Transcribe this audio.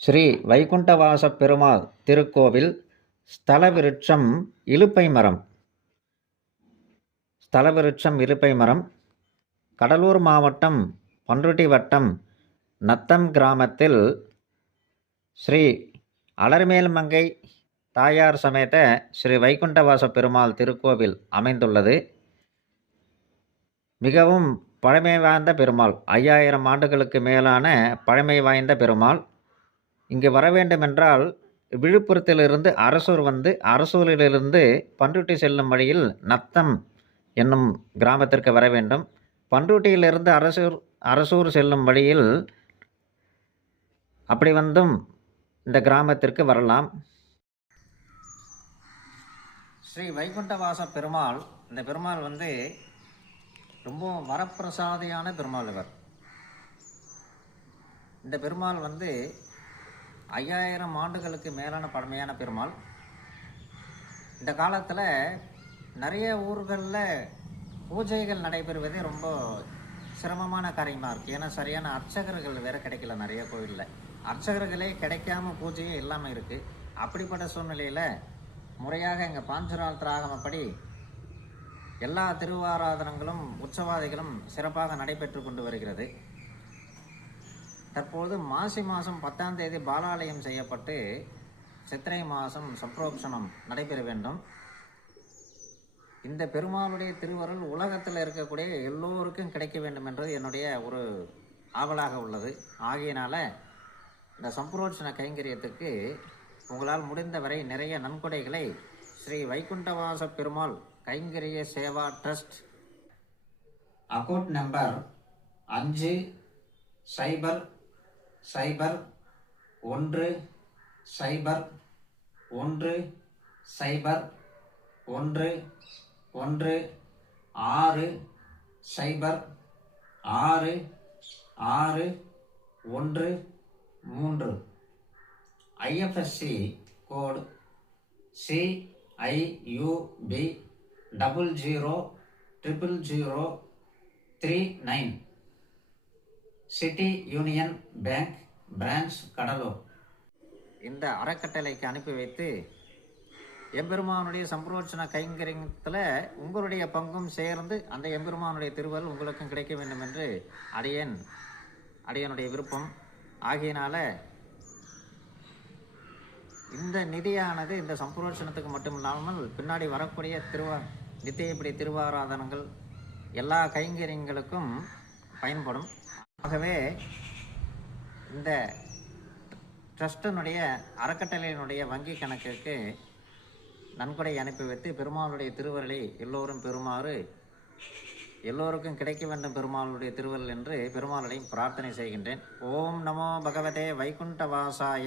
ஸ்ரீ வைகுண்டவாச பெருமாள் திருக்கோவில் ஸ்தல விருட்சம் இலுப்பை மரம். ஸ்தல விருட்சம் இலுப்பை மரம் கடலூர் மாவட்டம் பண்ருட்டி வட்டம் நத்தம் கிராமத்தில் ஸ்ரீ அலர்மேல் மங்கை தாயார் சமேத ஸ்ரீ வைகுண்டவாச பெருமாள் திருக்கோவில் அமைந்துள்ளது. மிகவும் பழமை வாய்ந்த பெருமாள், 5000 ஆண்டுகளுக்கு மேலான பழமை வாய்ந்த பெருமாள். இங்கு வர வேண்டுமென்றால் விழுப்புரத்திலிருந்து அரசூர் வந்து அரசூரிலிருந்து பண்ருட்டி செல்லும் வழியில் நத்தம் என்னும் கிராமத்திற்கு வர வேண்டும். பண்ருட்டியிலிருந்து அரசூர் செல்லும் வழியில் அப்படி வந்தும் இந்த கிராமத்திற்கு வரலாம். ஸ்ரீ வைகுண்டவாச பெருமாள், இந்த பெருமாள் வந்து ரொம்ப வரப்பிரசாதியான பெருமாள். இந்த பெருமாள் வந்து 5000 ஆண்டுகளுக்கு மேலான பழமையான பெருமாள். இந்த காலத்தில் நிறைய ஊர்களில் பூஜைகள் நடைபெறுவதே ரொம்ப சிரமமான காரியமாக இருக்குது. ஏன்னா சரியான அர்ச்சகர்கள் வேறு கிடைக்கல. நிறைய கோயிலில் அர்ச்சகர்களே கிடைக்காம பூஜையே இல்லாமல் இருக்குது. அப்படிப்பட்ட சூழ்நிலையில் முறையாக எங்கள் பாஞ்சரால் ஆகமப்படி எல்லா திருவாராதனங்களும் உற்சவாதிகளும் சிறப்பாக நடைபெற்று கொண்டு வருகிறது. தற்போது மாசி மாதம் 10ஆம் தேதி பாலாலயம் செய்யப்பட்டு சித்திரை மாதம் சப்ரோக்ஷணம் நடைபெற வேண்டும். இந்த பெருமாளுடைய திருவருள் உலகத்தில் இருக்கக்கூடிய எல்லோருக்கும் கிடைக்க வேண்டும் என்றது என்னுடைய ஒரு ஆவலாக உள்ளது. ஆகையினால இந்த சம்பரோட்சண கைங்கரியத்துக்கு உங்களால் முடிந்தவரை நிறைய நன்கொடைகளை Sri Vaikundavasa Perumal Kainkarya Seva Trust account number 5001066613 IFSC code CIUB 000039 City Union Bank branch Cuddalore. இந்த அறக்கட்டளைக்கு அனுப்பி வைத்து எம்பெருமானுடைய சம்பரோட்சண கைங்கரியத்தில் உங்களுடைய பங்கும் சேர்ந்து அந்த எம்பெருமானுடைய திருவருள் உங்களுக்கும் கிடைக்க வேண்டும் என்று அடியனுடைய விருப்பம். ஆகையினால இந்த நிதியானது இந்த சம்பரோட்சணத்துக்கு மட்டும் இல்லாமல் பின்னாடி வரக்கூடிய நித்தியப்படி திருவாராதனங்கள் எல்லா கைங்கரியங்களுக்கும் பயன்படும். ஆகவே இந்த ட்ரஸ்டினுடைய அறக்கட்டளையினுடைய வங்கி கணக்குக்கு நன்கொடை அனுப்பி வைத்து பெருமாளுடைய திருவருளை எல்லோரும் பெறுமாறு, எல்லோருக்கும் கிடைக்க வேண்டும் பெருமாளுடைய திருவருள் என்று பெருமாளுடைய பிரார்த்தனை செய்கின்றேன். ஓம் நமோ பகவதே வைகுண்டவாசாய.